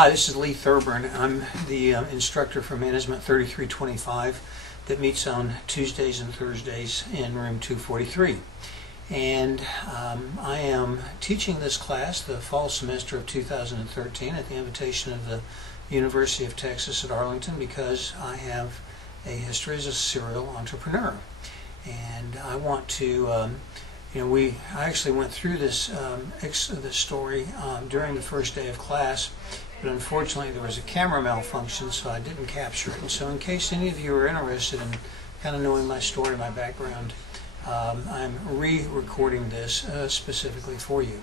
Hi, this is Lee Thurburn. I'm the instructor for Management 3325 that meets on Tuesdays and Thursdays in room 243. And I am teaching this class the fall semester of 2013 at the invitation of the University of Texas at Arlington because I have a history as a serial entrepreneur. And I want to I actually went through this story during the first day of class, but unfortunately there was a camera malfunction, so I didn't capture it. And so in case any of you are interested in kind of knowing my story, my background, I'm re-recording this specifically for you.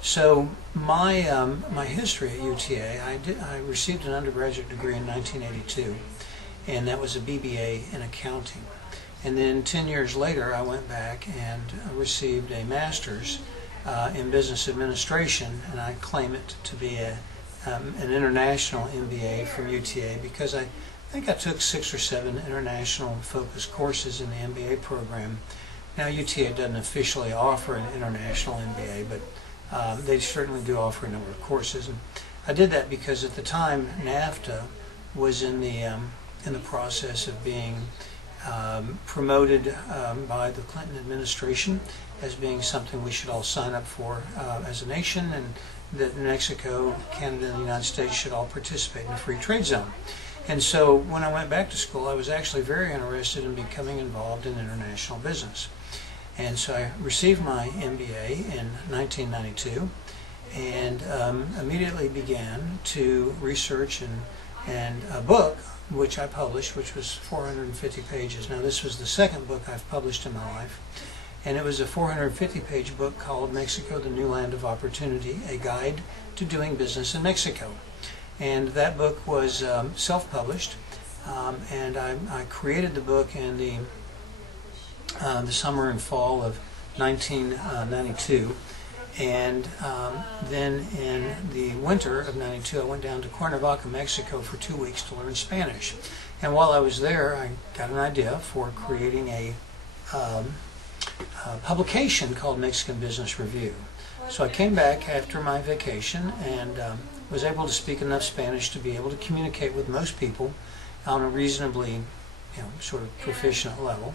So my history at UTA, I received an undergraduate degree in 1982, and that was a BBA in accounting. And then 10 years later, I went back and received a master's in business administration, and I claim it to be an international MBA from UTA because I think I took 6 or 7 international focused courses in the MBA program. Now UTA doesn't officially offer an international MBA, but they certainly do offer a number of courses. And I did that because at the time NAFTA was in the process of being promoted by the Clinton administration as being something we should all sign up for as a nation, and that Mexico, Canada, and the United States should all participate in a free trade zone. And so when I went back to school, I was actually very interested in becoming involved in international business. And so I received my MBA in 1992 and immediately began to research and a book which I published, which was 450 pages. Now this was the second book I've published in my life, and it was a 450-page book called Mexico, the New Land of Opportunity, A Guide to Doing Business in Mexico. And that book was self-published, and I created the book in the summer and fall of 1992. And then in the winter of 92, I went down to Cuernavaca, Mexico for 2 weeks to learn Spanish. And while I was there, I got an idea for creating a publication called Mexican Business Review. So I came back after my vacation and was able to speak enough Spanish to be able to communicate with most people on a reasonably, sort of proficient level.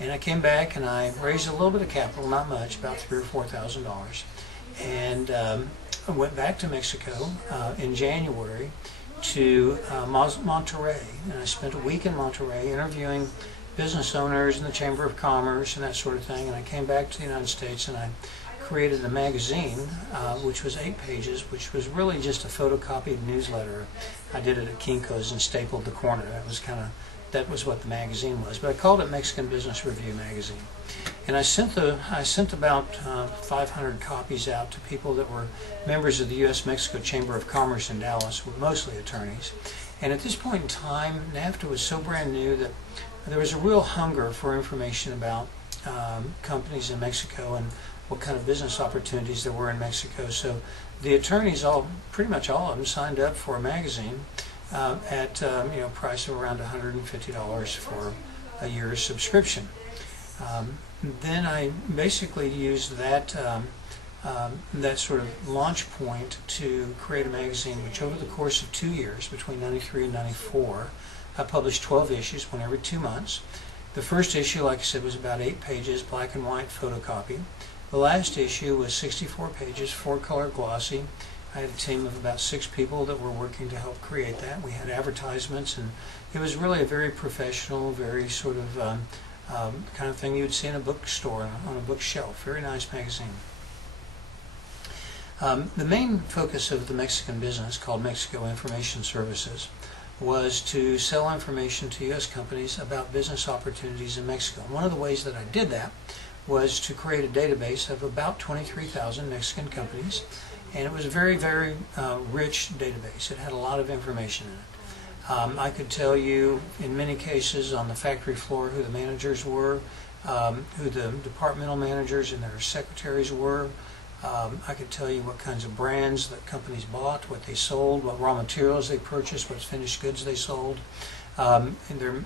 And I came back and I raised a little bit of capital, not much, about $3,000 or $4,000, and I went back to Mexico in January to Monterrey, and I spent a week in Monterrey interviewing business owners in the Chamber of Commerce and that sort of thing. And I came back to the United States and I created a magazine, which was 8 pages, which was really just a photocopied newsletter. I did it at Kinko's and stapled the corner. That was what the magazine was, but I called it Mexican Business Review magazine. And I sent about 500 copies out to people that were members of the U.S.-Mexico Chamber of Commerce in Dallas, mostly attorneys. And at this point in time, NAFTA was so brand new that there was a real hunger for information about companies in Mexico and what kind of business opportunities there were in Mexico. So the attorneys, pretty much all of them, signed up for a magazine at a price of around $150 for a year's subscription. Then I basically used that sort of launch point to create a magazine, which over the course of 2 years, between 93 and 94, I published 12 issues, one every 2 months. The first issue, like I said, was about 8 pages, black and white photocopy. The last issue was 64 pages, 4-color glossy. I had a team of about 6 people that were working to help create that. We had advertisements, and it was really a very professional, very sort of kind of thing you would see in a bookstore, on a bookshelf. Very nice magazine. The main focus of the Mexican business, called Mexico Information Services, was to sell information to U.S. companies about business opportunities in Mexico. And one of the ways that I did that was to create a database of about 23,000 Mexican companies. And it was a very, very rich database. It had a lot of information in it. I could tell you, in many cases, on the factory floor, who the managers were, who the departmental managers and their secretaries were. I could tell you what kinds of brands that companies bought, what they sold, what raw materials they purchased, what finished goods they sold, and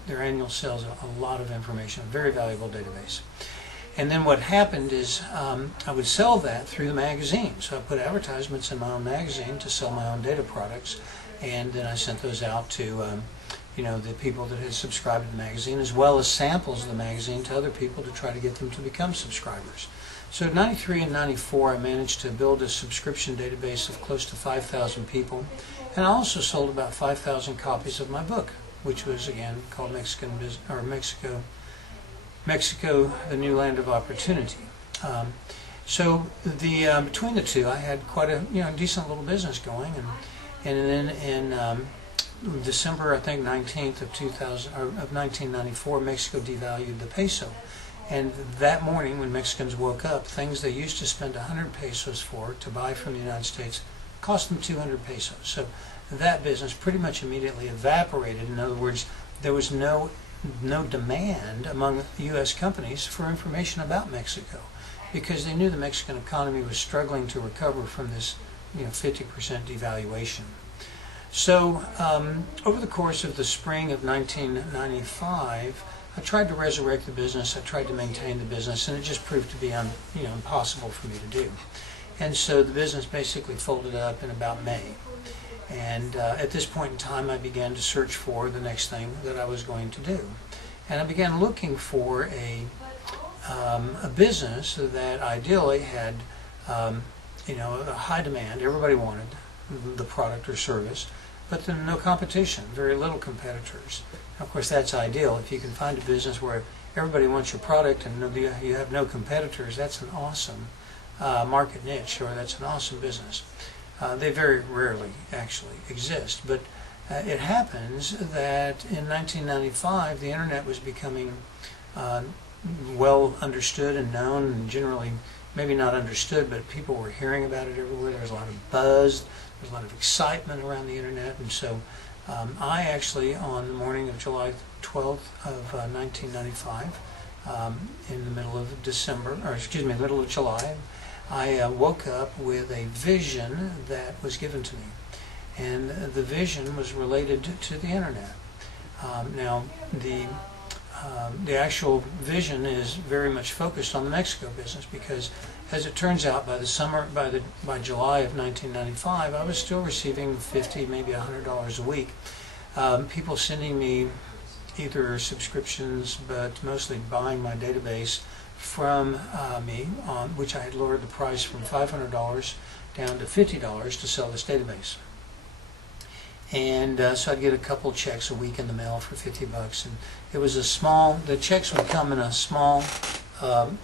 their annual sales. A lot of information, a very valuable database. And then what happened is I would sell that through the magazine. So I put advertisements in my own magazine to sell my own data products, and then I sent those out to the people that had subscribed to the magazine, as well as samples of the magazine to other people to try to get them to become subscribers. So in 93 and 94, I managed to build a subscription database of close to 5,000 people, and I also sold about 5,000 copies of my book, which was, again, called Mexico, the New Land of Opportunity. So between the two, I had quite a decent little business going, and then in December, I think 19th of 1994, Mexico devalued the peso. And that morning, when Mexicans woke up, things they used to spend 100 pesos for to buy from the United States cost them 200 pesos. So that business pretty much immediately evaporated. In other words, there was no demand among U.S. companies for information about Mexico, because they knew the Mexican economy was struggling to recover from this 50% devaluation. So over the course of the spring of 1995, I tried to resurrect the business, I tried to maintain the business, and it just proved to be impossible for me to do. And so the business basically folded up in about May. And at this point in time, I began to search for the next thing that I was going to do. And I began looking for a business that ideally had a high demand. Everybody wanted the product or service, but then no competition, very little competitors. Of course, that's ideal. If you can find a business where everybody wants your product and you have no competitors, that's an awesome market niche, or that's an awesome business. They very rarely actually exist, but it happens that in 1995 the internet was becoming well understood and known, and generally maybe not understood, but people were hearing about it everywhere. There was a lot of buzz, there was a lot of excitement around the internet, and so I actually, on the morning of July 12th of 1995, in the middle of middle of July, I woke up with a vision that was given to me, and the vision was related to the internet. Now, the actual vision is very much focused on the Mexico business, because, as it turns out, by July of 1995, I was still receiving $50, maybe $100 a week. People sending me either subscriptions, but mostly buying my database from me, which I had lowered the price from $500 down to $50 to sell this database. And so I'd get a couple checks a week in the mail for $50, and it was the checks would come in a small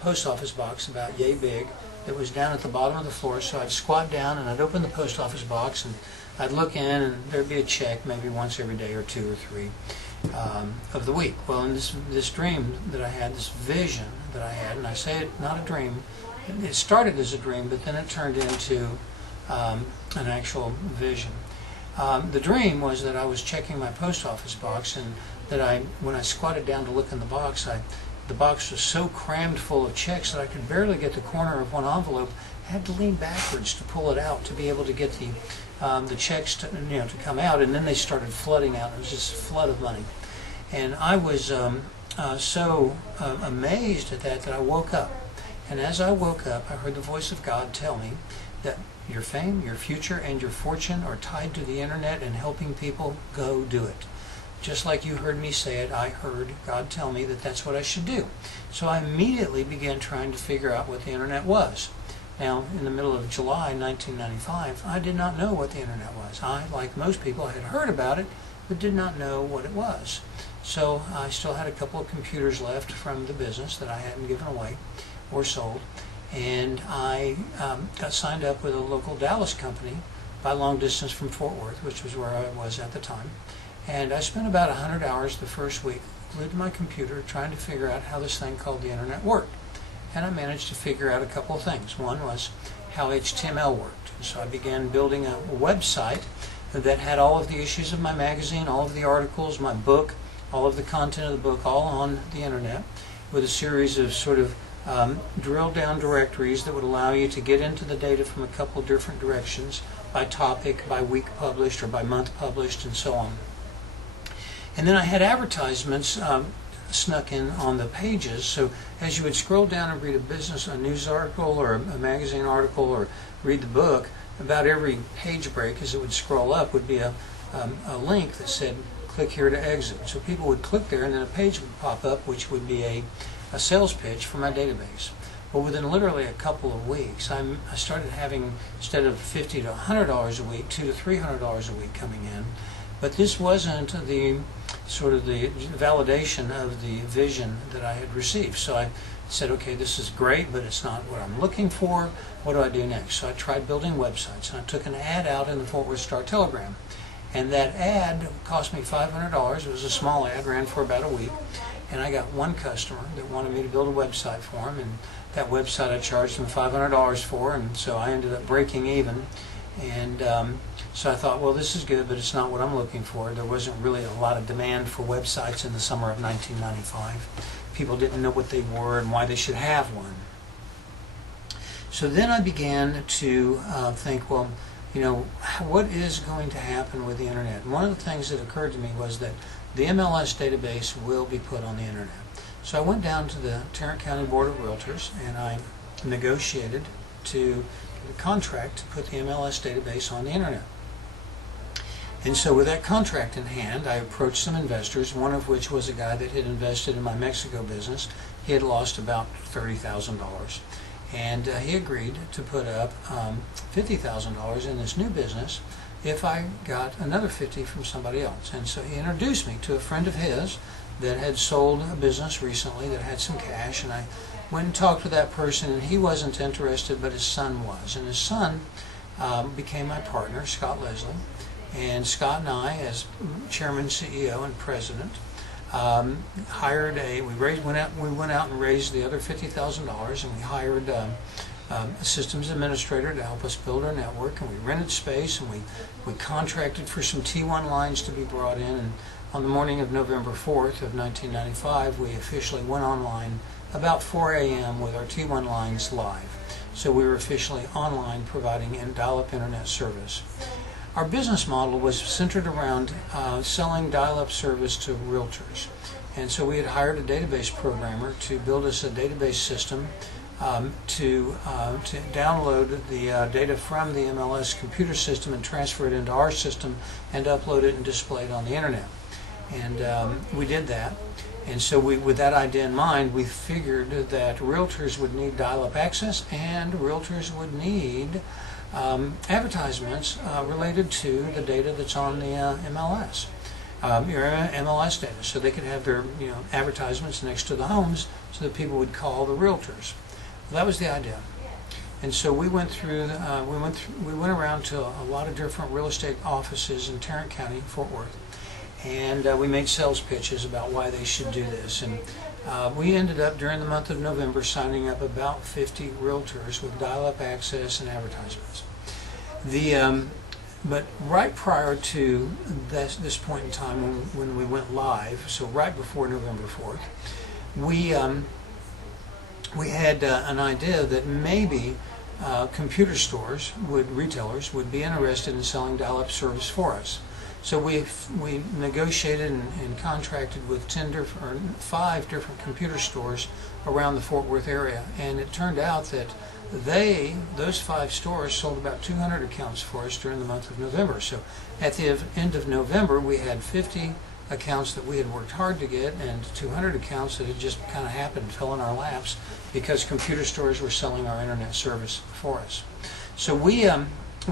post office box about yay big that was down at the bottom of the floor. So I'd squat down and I'd open the post office box, and I'd look in, and there'd be a check maybe once every day or two or three of the week. Well, in this dream that I had, this vision that I had, and I say it not a dream, it started as a dream, but then it turned into an actual vision. The dream was that I was checking my post office box, and that when I squatted down to look in the box, the box was so crammed full of checks that I could barely get the corner of one envelope. I had to lean backwards to pull it out to be able to get the checks to come out, and then they started flooding out. It was just a flood of money, and I was so amazed at that I woke up. And as I woke up, I heard the voice of God tell me that your fame, your future, and your fortune are tied to the internet and helping people. Go do it. Just like you heard me say it, I heard God tell me that that's what I should do. So I immediately began trying to figure out what the internet was. Now, in the middle of July 1995, I did not know what the internet was. I, like most people, had heard about it, but did not know what it was. So I still had a couple of computers left from the business that I hadn't given away or sold. And I got signed up with a local Dallas company by long distance from Fort Worth, which was where I was at the time. And I spent about 100 hours the first week glued to my computer trying to figure out how this thing called the internet worked. And I managed to figure out a couple of things. One was how HTML worked. So I began building a website that had all of the issues of my magazine, all of the articles, my book, all of the content of the book, all on the internet, with a series of sort of drilled down directories that would allow you to get into the data from a couple of different directions, by topic, by week published, or by month published, and so on. And then I had advertisements snuck in on the pages. So as you would scroll down and read a news article or a magazine article or read the book, about every page break as it would scroll up would be a link that said click here to exit. So people would click there and then a page would pop up which would be a sales pitch for my database. Well, within literally a couple of weeks, I started having, instead of $50 to $100 a week, $200 to $300 a week coming in. But this wasn't the sort of the validation of the vision that I had received. So I said, okay, this is great, but it's not what I'm looking for. What do I do next? So I tried building websites, and I took an ad out in the Fort Worth Star-Telegram. And that ad cost me $500. It was a small ad, ran for about a week. And I got one customer that wanted me to build a website for him. And that website I charged him $500 for, and so I ended up breaking even. And so I thought, well, this is good, but it's not what I'm looking for. There wasn't really a lot of demand for websites in the summer of 1995. People didn't know what they were and why they should have one. So then I began to think, well, you know, what is going to happen with the internet? And one of the things that occurred to me was that the MLS database will be put on the internet. So I went down to the Tarrant County Board of Realtors and I negotiated to get a contract to put the MLS database on the internet. And so with that contract in hand, I approached some investors, one of which was a guy that had invested in my Mexico business. He had lost about $30,000. And he agreed to put up $50,000 in this new business if I got another $50,000 from somebody else. And so he introduced me to a friend of his that had sold a business recently that had some cash, and I went and talked to that person, and he wasn't interested, but his son was. And his son became my partner, Scott Leslie. And Scott and I, as chairman, CEO, and president, hired we went out and raised the other $50,000, and we hired a systems administrator to help us build our network, and we rented space, and we contracted for some T1 lines to be brought in, and on the morning of November 4th of 1995, we officially went online about 4 a.m. with our T1 lines live. So we were officially online providing dial-up internet service. Our business model was centered around selling dial-up service to realtors. And so we had hired a database programmer to build us a database system to download the data from the MLS computer system and transfer it into our system and upload it and display it on the internet. And we did that. And so with that idea in mind, we figured that realtors would need dial-up access and realtors would need advertisements related to the data that's on the MLS, your MLS data, so they could have their advertisements next to the homes so that people would call the realtors. Well, that was the idea. And so we went through. We went around to a lot of different real estate offices in Tarrant County, Fort Worth, and we made sales pitches about why they should do this. And we ended up during the month of November signing up about 50 realtors with dial-up access and advertisements. But right prior to this point in time when we went live, so right before November 4th, we had an idea that maybe computer stores, retailers would be interested in selling dial-up service for us. So we negotiated and contracted with 5 different computer stores around the Fort Worth area, and it turned out that those 5 stores sold about 200 accounts for us during the month of November. So at the end of November, we had 50 accounts that we had worked hard to get and 200 accounts that had just kind of happened, fell in our laps because computer stores were selling our internet service for us. So we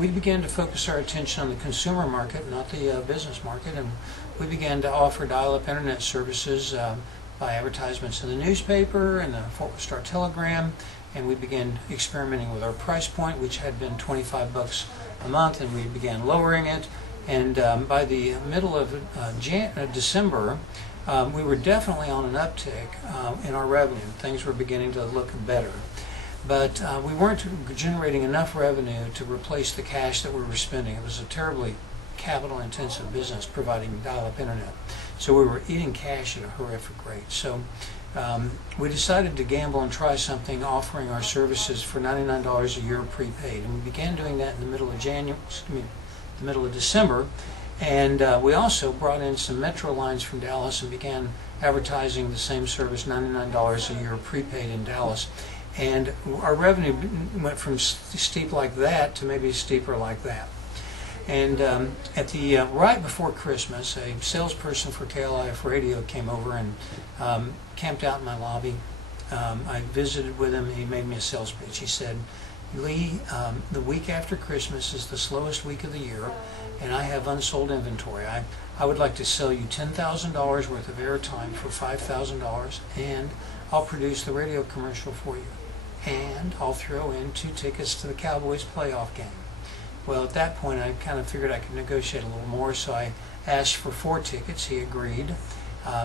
began to focus our attention on the consumer market, not the business market, and we began to offer dial-up internet services by advertisements in the newspaper and the Fort Worth Star-Telegram, and we began experimenting with our price point, which had been $25 a month, and we began lowering it. And by the middle of December, we were definitely on an uptick in our revenue. Things were beginning to look better. But we weren't generating enough revenue to replace the cash that we were spending. It was a terribly capital-intensive business providing dial-up internet. So we were eating cash at a horrific rate. So we decided to gamble and try something, offering our services for $99 a year prepaid. And we began doing that in the middle of December. And we also brought in some metro lines from Dallas and began advertising the same service, $99 a year prepaid in Dallas. And our revenue went from steep like that to maybe steeper like that. And at the right before Christmas, a salesperson for KLIF Radio came over and camped out in my lobby. I visited with him, and he made me a sales pitch. He said, "Lee, the week after Christmas is the slowest week of the year, and I have unsold inventory. I would like to sell you $10,000 worth of airtime for $5,000, and I'll produce the radio commercial for you. And I'll throw in 2 tickets to the Cowboys playoff game." Well, at that point, I kind of figured I could negotiate a little more, so I asked for 4 tickets. He agreed.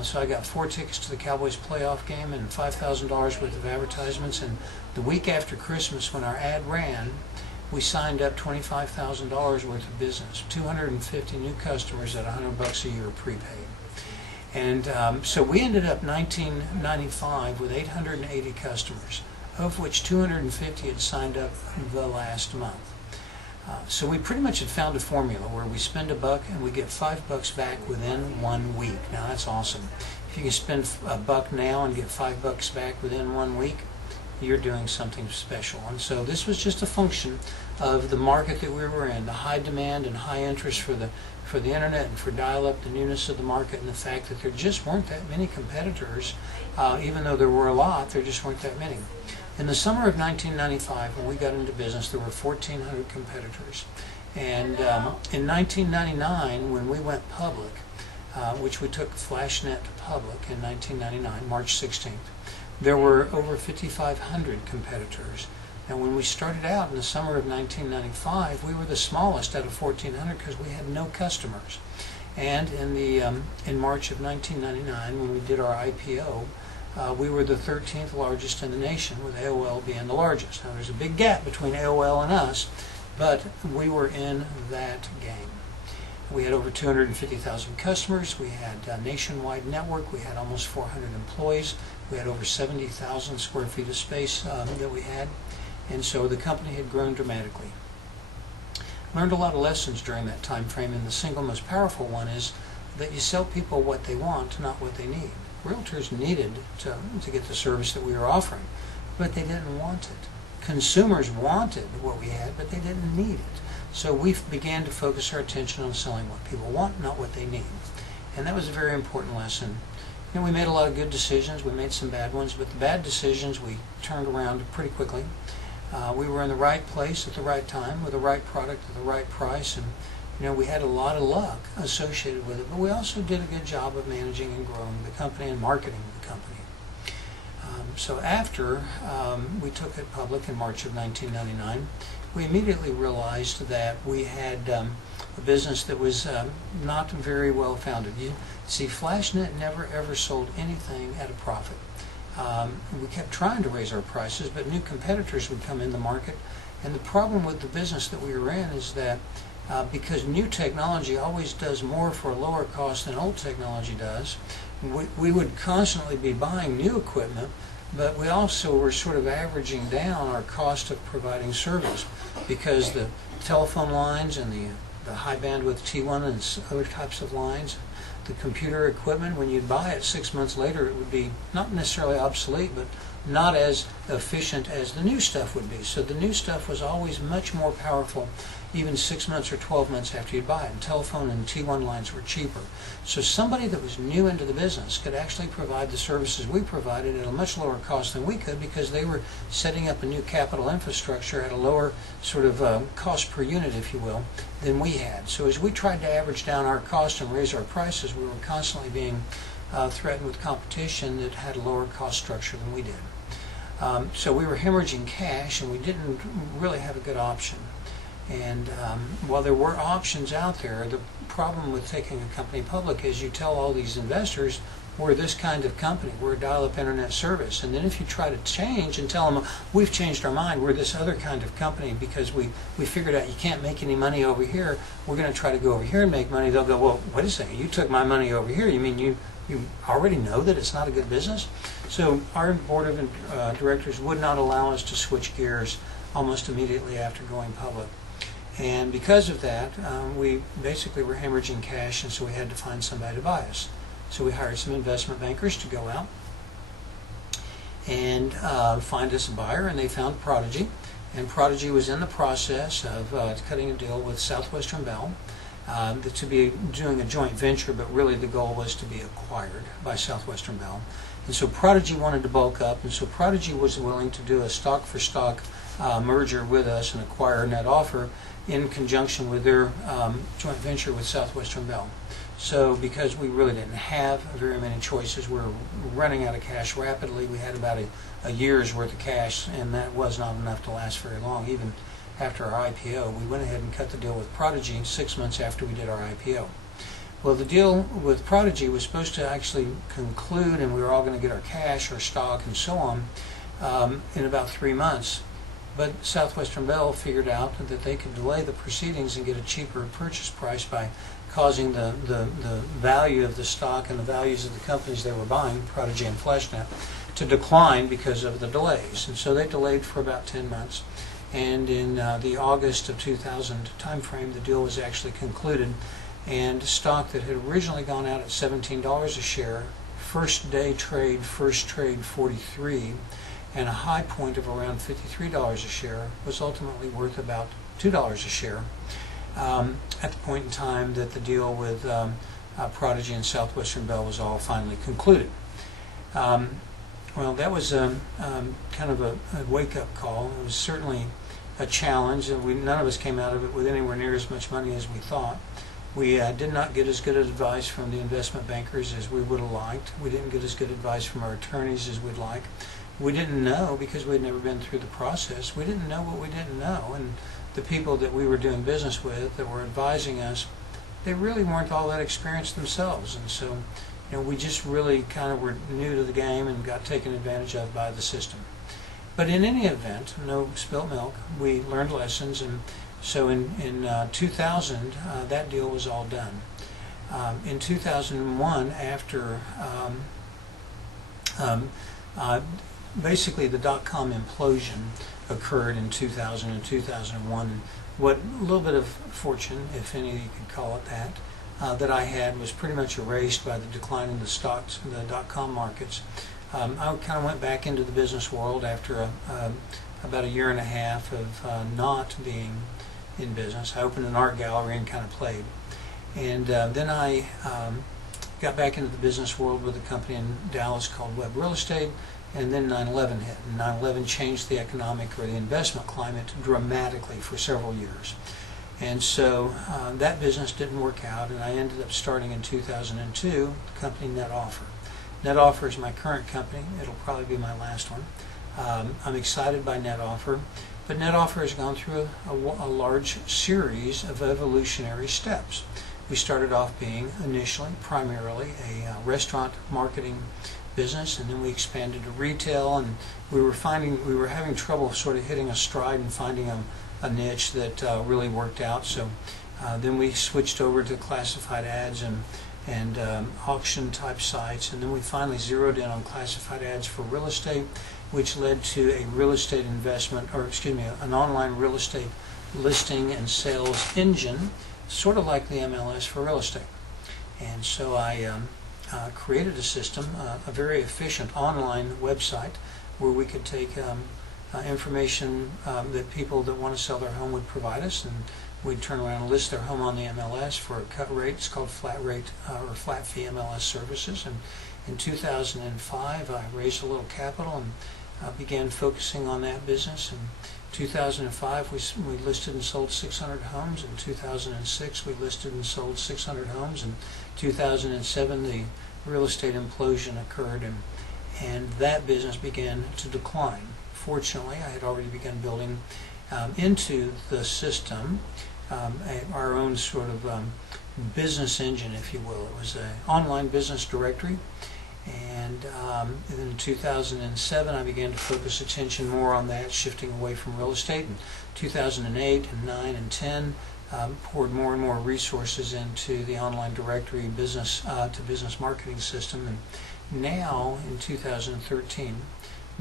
So I got 4 tickets to the Cowboys playoff game and $5,000 worth of advertisements. And the week after Christmas, when our ad ran, we signed up $25,000 worth of business, 250 new customers at $100 a year prepaid. And so we ended up 1995 with 880 customers, of which 250 had signed up the last month. So we pretty much had found a formula where we spend $1 and we get $5 back within 1 week. Now that's awesome. If you can spend $1 now and get $5 back within 1 week, you're doing something special. And so this was just a function of the market that we were in, the high demand and high interest for the internet and for dial-up, the newness of the market, and the fact that there just weren't that many competitors. Even though there were a lot, there just weren't that many. In the summer of 1995, when we got into business, there were 1,400 competitors. And in 1999, when we went public, which we took FlashNet public in 1999, March 16th, there were over 5,500 competitors. And when we started out in the summer of 1995, we were the smallest out of 1,400 because we had no customers. And in March of 1999, when we did our IPO, we were the 13th largest in the nation, with AOL being the largest. Now there's a big gap between AOL and us, but we were in that game. We had over 250,000 customers. We had a nationwide network. We had almost 400 employees. We had over 70,000 square feet of space that we had. And so the company had grown dramatically. Learned a lot of lessons during that time frame, and the single most powerful one is that you sell people what they want, not what they need. Realtors needed to get the service that we were offering, but they didn't want it. Consumers wanted what we had, but they didn't need it. So we began to focus our attention on selling what people want, not what they need. And that was a very important lesson. You know, we made a lot of good decisions. We made some bad ones, but the bad decisions we turned around pretty quickly. We were in the right place at the right time with the right product at the right price, and you know, we had a lot of luck associated with it, but we also did a good job of managing and growing the company and marketing the company. So after we took it public in March of 1999, we immediately realized that we had a business that was not very well founded. You see, FlashNet never ever sold anything at a profit. We kept trying to raise our prices, but new competitors would come in the market. And the problem with the business that we were in is that because new technology always does more for a lower cost than old technology does, we would constantly be buying new equipment, but we also were sort of averaging down our cost of providing service, because the telephone lines and the high bandwidth T1 and other types of lines, the computer equipment, when you'd buy it 6 months later, it would be not necessarily obsolete, but not as efficient as the new stuff would be. So the new stuff was always much more powerful, even 6 months or 12 months after you'd buy it. And telephone and T1 lines were cheaper. So somebody that was new into the business could actually provide the services we provided at a much lower cost than we could, because they were setting up a new capital infrastructure at a lower sort of cost per unit, if you will, than we had. So as we tried to average down our cost and raise our prices, we were constantly being threatened with competition that had a lower cost structure than we did. So we were hemorrhaging cash, and we didn't really have a good option. And while there were options out there, the problem with taking a company public is you tell all these investors, we're this kind of company, we're a dial-up internet service. And then if you try to change and tell them, we've changed our mind, we're this other kind of company because we figured out you can't make any money over here, we're going to try to go over here and make money, they'll go, well, wait a second, you took my money over here, you mean you already know that it's not a good business? So our board of directors would not allow us to switch gears almost immediately after going public. And because of that, we basically were hemorrhaging cash, and so we had to find somebody to buy us. So we hired some investment bankers to go out and find us a buyer, and they found Prodigy. And Prodigy was in the process of cutting a deal with Southwestern Bell to be doing a joint venture, but really the goal was to be acquired by Southwestern Bell. And so Prodigy wanted to bulk up, and so Prodigy was willing to do a stock-for-stock merger with us and acquire NetOffer in conjunction with their joint venture with Southwestern Bell. So because we really didn't have very many choices, we were running out of cash rapidly. We had about a year's worth of cash, and that was not enough to last very long. Even after our IPO, we went ahead and cut the deal with Prodigy 6 months after we did our IPO. Well, the deal with Prodigy was supposed to actually conclude, and we were all going to get our cash, our stock, and so on in about 3 months. But Southwestern Bell figured out that they could delay the proceedings and get a cheaper purchase price by causing the value of the stock and the values of the companies they were buying, Prodigy and FlashNet, to decline because of the delays. And so they delayed for about 10 months. And in the August of 2000 timeframe, the deal was actually concluded. And stock that had originally gone out at $17 a share, first day trade, first trade 43, and a high point of around $53 a share, was ultimately worth about $2 a share at the point in time that the deal with Prodigy and Southwestern Bell was all finally concluded. Well, that was kind of a wake-up call. It was certainly a challenge, and none of us came out of it with anywhere near as much money as we thought. We did not get as good advice from the investment bankers as we would have liked. We didn't get as good advice from our attorneys as we'd like. We didn't know, because we'd never been through the process. We didn't know what we didn't know, and the people that we were doing business with that were advising us, they really weren't all that experienced themselves. And so, we just really kind of were new to the game and got taken advantage of by the system. But in any event, no spilt milk. We learned lessons, and so in 2000, that deal was all done. In 2001, after basically the dot-com implosion occurred in 2000 and 2001, and what little bit of fortune, if any you could call it that I had was pretty much erased by the decline in the stocks, the dot-com markets. I kind of went back into the business world after about a year and a half of not being in business. I opened an art gallery and kind of played. And then I got back into the business world with a company in Dallas called Web Real Estate, and then 9/11 hit. And 9/11 changed the economic or the investment climate dramatically for several years. And so that business didn't work out, and I ended up starting in 2002 the company NetOffer. NetOffer is my current company. It'll probably be my last one. I'm excited by NetOffer, but NetOffer has gone through a large series of evolutionary steps. We started off being initially primarily a restaurant marketing business, and then we expanded to retail, and we were having trouble sort of hitting a stride and finding a niche that really worked out. So then we switched over to classified ads and auction type sites, and then we finally zeroed in on classified ads for real estate, which led to a real estate investment, or excuse me, an online real estate listing and sales engine, sort of like the MLS for real estate. And so I created a system, a very efficient online website where we could take information that people that want to sell their home would provide us, and we'd turn around and list their home on the MLS for a cut rate. It's called flat rate or flat fee MLS services. And in 2005, I raised a little capital and began focusing on that business. In 2005, we listed and sold 600 homes. In 2006, we listed and sold 600 homes. In 2007, the real estate implosion occurred, and that business began to decline. Fortunately, I had already begun building into the system our own sort of business engine, if you will. It was an online business directory, and in 2007 I began to focus attention more on that, shifting away from real estate. In 2008 and 9 and 10 poured more and more resources into the online directory business to business marketing system, and now in 2013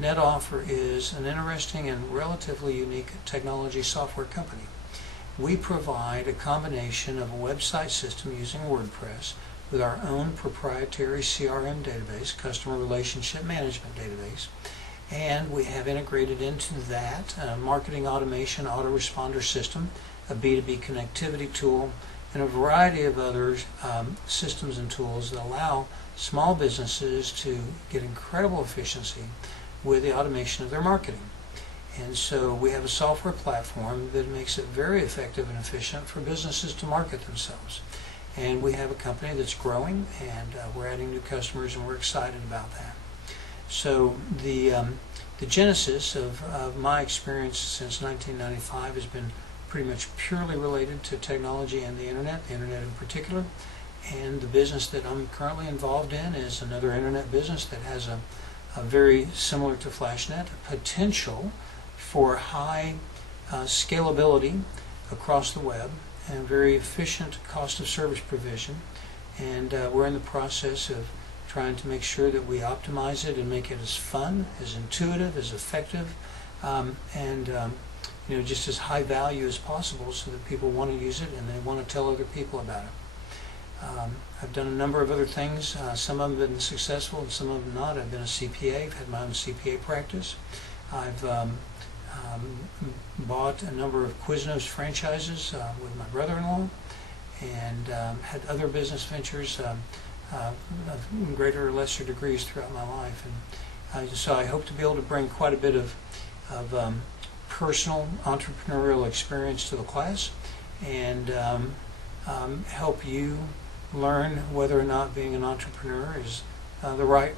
NetOffer is an interesting and relatively unique technology software company. We provide a combination of a website system using WordPress with our own proprietary CRM database, Customer Relationship Management Database. And we have integrated into that a marketing automation autoresponder system, a B2B connectivity tool, and a variety of other systems and tools that allow small businesses to get incredible efficiency with the automation of their marketing. And so we have a software platform that makes it very effective and efficient for businesses to market themselves. And we have a company that's growing, and we're adding new customers, and we're excited about that. So the genesis of my experience since 1995 has been pretty much purely related to technology and the internet in particular. And the business that I'm currently involved in is another internet business that has a very similar to FlashNet potential for high scalability across the web and very efficient cost of service provision. And we're in the process of trying to make sure that we optimize it and make it as fun, as intuitive, as effective, and just as high value as possible, so that people want to use it and they want to tell other people about it. I've done a number of other things. Some of them have been successful and some of them not. I've been a CPA. I've had my own CPA practice. I've bought a number of Quiznos franchises with my brother-in-law, and had other business ventures of greater or lesser degrees throughout my life. And so I hope to be able to bring quite a bit of personal entrepreneurial experience to the class, and help you learn whether or not being an entrepreneur is the right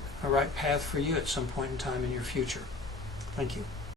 path for you at some point in time in your future. Thank you.